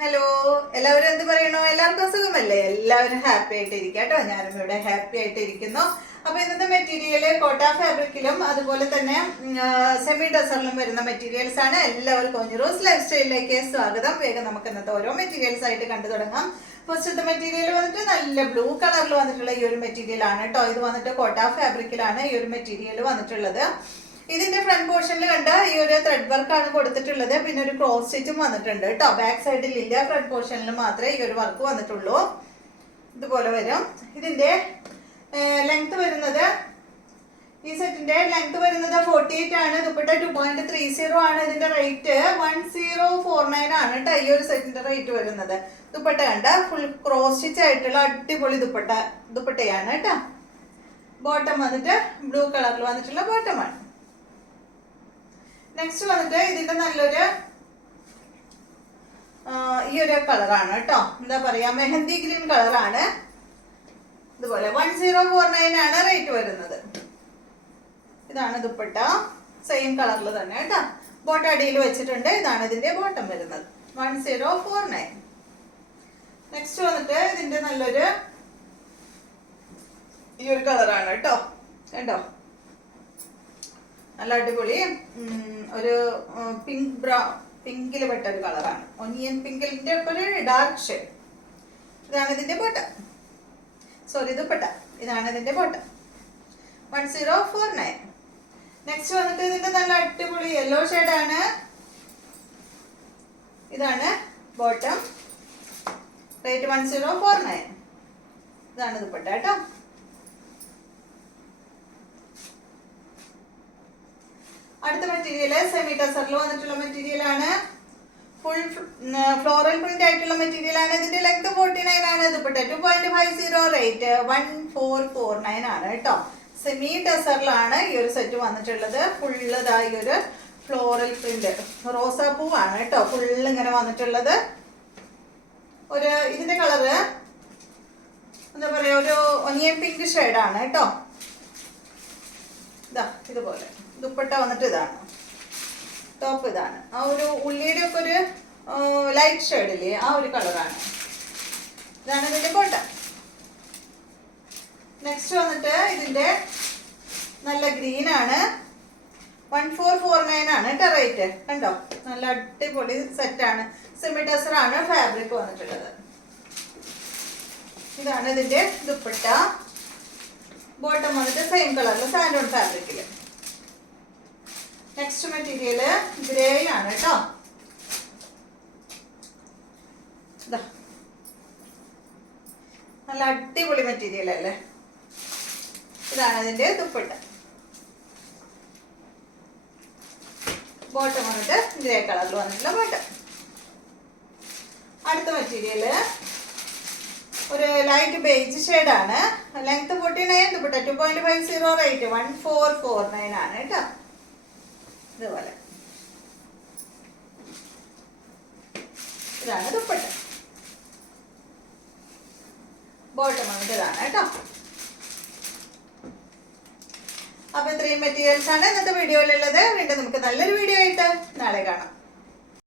Hello, എല്ലാവരും എന്ത് പറയണോ? എല്ലാവർക്കും സുഖമല്ലേ? എല്ലാവരും ഹാപ്പി ആയിട്ട് ഇരിക്കുക കേട്ടോ. ഞാനും ഇവിടെ ഹാപ്പി ആയിട്ട് ഇരിക്കുന്നു. അപ്പൊ ഇന്നത്തെ മെറ്റീരിയല് കോട്ട ഫാബ്രിക്കിലും അതുപോലെ തന്നെ സെമി ഡസറിലും വരുന്ന മെറ്റീരിയൽസ് ആണ്. എല്ലാവർക്കും ഒഞ്ഞിറോസ് ലൈഫ് സ്റ്റൈലിലേക്ക് സ്വാഗതം. വേഗം നമുക്ക് ഇന്നത്തെ ഓരോ മെറ്റീരിയൽസ് ആയിട്ട് കണ്ടു തുടങ്ങാം. ഫസ്റ്റത്തെ മെറ്റീരിയൽ വന്നിട്ട് നല്ല ബ്ലൂ കളറിൽ വന്നിട്ടുള്ള ഈ ഒരു മെറ്റീരിയൽ ആണ് കേട്ടോ. ഇത് വന്നിട്ട് കോട്ട ഫാബ്രിക്കിലാണ് ഈ ഒരു മെറ്റീരിയൽ വന്നിട്ടുള്ളത്. ഇതിന്റെ ഫ്രണ്ട് പോർഷനിൽ കണ്ട ഈ ഒരു ത്രെഡ് വർക്ക് ആണ് കൊടുത്തിട്ടുള്ളത്. പിന്നെ ഒരു ക്രോസ് സ്റ്റിച്ചും വന്നിട്ടുണ്ട് കേട്ടോ. ബാക്ക് സൈഡിൽ ഇല്ല, ഫ്രണ്ട് പോർഷനിൽ മാത്രമേ ഈ ഒരു വർക്ക് വന്നിട്ടുള്ളൂ. ഇതുപോലെ വരും. ഇതിന്റെ ലെങ്ത് വരുന്നത്, ഈ സെറ്റിന്റെ ലെങ്ത് വരുന്നത് 48 ആണ്. ദുപ്പട്ട 2.30 ആണ്. ഇതിന്റെ റേറ്റ് 1049 ആണ് കേട്ടോ. ഈ ഒരു സെറ്റിന്റെ റേറ്റ് വരുന്നത്. ദുപ്പട്ട കണ്ട ഫുൾ ക്രോസ് സ്റ്റിച്ച് ആയിട്ടുള്ള അടിപൊളി ദുപ്പട്ടയാണ് കേട്ടോ. ബോട്ടം വന്നിട്ട് ബ്ലൂ കളറിൽ വന്നിട്ടുള്ള ബോട്ടമാണ്. നെക്സ്റ്റ് വന്നിട്ട് ഇതിന്റെ നല്ലൊരു ഈ ഒരു കളറാണ് കേട്ടോ. എന്താ പറയാ, മെഹന്തി ഗ്രീൻ കളറാണ്. ഇതുപോലെ 1049 ആണ് റേറ്റ് വരുന്നത്. ഇതാണ് ദുപ്പട്ട, സെയിം കളറിൽ തന്നെ കേട്ടോ. ബോട്ടം അടിയിൽ വെച്ചിട്ടുണ്ട്. ഇതാണ് ഇതിന്റെ ബോട്ടം വരുന്നത്. 1049. നെക്സ്റ്റ് വന്നിട്ട് ഇതിന്റെ നല്ലൊരു ഈ ഒരു കളറാണ് കേട്ടോ. കണ്ടോ, നല്ല അടിപൊളി ഒരു പിങ്കിൽ പെട്ട ഒരു കളറാണ്. ഒനിയൻ പിങ്കിന്റെ ഒരു ഡാർക്ക് ഷെയ്ഡ്. ഇതാണ് ഇതിന്റെ ബോട്ടം. സോറി, ദുപ്പട്ട. ഇതാണ് ഇതിന്റെ ബോട്ടം. 1049. നെക്സ്റ്റ് വന്നിട്ട് ഇതിന്റെ നല്ല അടിപൊളി യെല്ലോ ഷെയ്ഡാണ്. ഇതാണ് ബോട്ടം. റേറ്റ് 1049. ഇതാണ് ദുപ്പട്ട കേട്ടോ. അടുത്ത മെറ്റീരിയൽ സെമി ടസറിൽ വന്നിട്ടുള്ള മെറ്റീരിയൽ ആണ്. ഫുൾ ഫ്ലോറൽ പ്രിന്റ് ആയിട്ടുള്ള മെറ്റീരിയൽ ആണ്. ഇതിന്റെ ലെങ്ത് 49 ആണ്. ദുപ്പട്ട 2.50. റേറ്റ് 1449 ആണ് കേട്ടോ. സെമി ടസറിലാണ് ഈ ഒരു സെറ്റ് വന്നിട്ടുള്ളത്. ഫുള്ളതായി ഒരു ഫ്ലോറൽ പ്രിന്റ് റോസാപ്പൂവാണ് കേട്ടോ. ഫുള്ള് ഇങ്ങനെ വന്നിട്ടുള്ളത്. ഒരു ഇതിന്റെ കളറ് എന്താ പറയാ, ഒരു ഒനിയൻ പിങ്ക് ഷെയ്ഡാണ് കേട്ടോ. ഇതാ ഇതുപോലെ ദുപ്പട്ട വന്നിട്ട് ഇതാണ്. ടോപ്പ് ഇതാണ്. ആ ഒരു ഉള്ളിയുടെ ഒക്കെ ഒരു ലൈറ്റ് ഷെയ്ഡില്ലേ, ആ ഒരു കളറാണ്. ഇതാണ് ഇതിന്റെ ബോട്ട. നെക്സ്റ്റ് വന്നിട്ട് ഇതിന്റെ നല്ല ഗ്രീൻ ആണ്. 1449 ആണ് കേട്ടോ റേറ്റ്. കണ്ടോ, നല്ല അടിപൊളി സെറ്റാണ്. സെമി ടസർ ആണ് ഫാബ്രിക് വന്നിട്ടുള്ളത്. ഇതാണ് ഇതിന്റെ ദുപ്പട്ട. ബോട്ടം വന്നിട്ട് സെയിം കളറിൽ സാൻഡോൺ ഫാബ്രിക്കില്. നെക്സ്റ്റ് മെറ്റീരിയല് ഗ്രേ ആണ് കേട്ടോ. നല്ല അടിപൊളി മെറ്റീരിയൽ അല്ലേ. ഇതാണ് അതിന്റെ ദുപ്പട്ട. ബോട്ടം വന്നിട്ട് ഗ്രേ കളറിൽ വന്നിട്ടുള്ള ബോട്ടം. അടുത്ത മെറ്റീരിയല് ഒരു ലൈറ്റ് ബേജ് ഷെയ്ഡാണ്. ലെങ്ത് 49, ദുപ്പട്ട 2.50. റേറ്റ് 1449 ആണ് കേട്ടോ. ഇതുപോലെ ഇതാണ് ദുപ്പട്ട. ബോട്ടം വന്നിട്ട് ഇതാണ് കേട്ടോ. അപ്പൊ ഇത്രയും മെറ്റീരിയൽസ് ആണ് ഇന്നത്തെ വീഡിയോയിലുള്ളത്. വീണ്ടും നമുക്ക് നല്ലൊരു വീഡിയോ ആയിട്ട് നാളെ കാണാം.